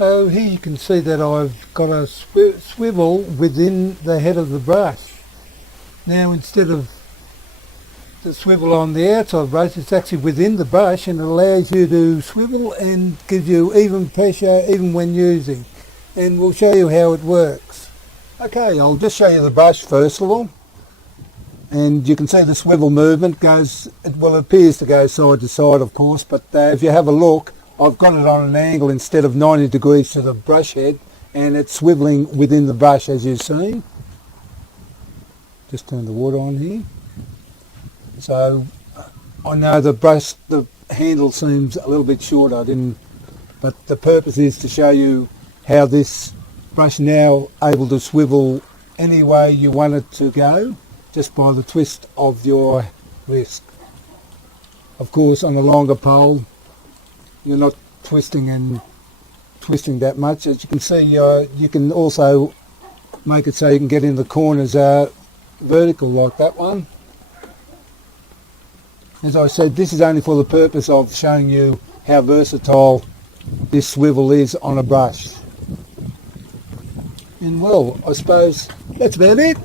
So here you can see that I've got a swivel within the head of the brush. Now instead of the swivel on the outside brush, it's actually within the brush, and it allows you to swivel and gives you even pressure even when using. And we'll show you how it works. Okay, I'll just show you the brush first of all. And you can see the swivel movement goes, well, it appears to go side to side of course, but if you have a look, I've got it on an angle instead of 90 degrees to the brush head, and it's swiveling within the brush as you've seen. Just turn the water on here. So I know the handle seems a little bit short, but the purpose is to show you how this brush now able to swivel any way you want it to go, just by the twist of your wrist. Of course, on a longer pole, you're not twisting that much. As you can see, you can also make it so you can get in the corners vertical like that one. As I said, this is only for the purpose of showing you how versatile this swivel is on a brush. And well, I suppose that's about it.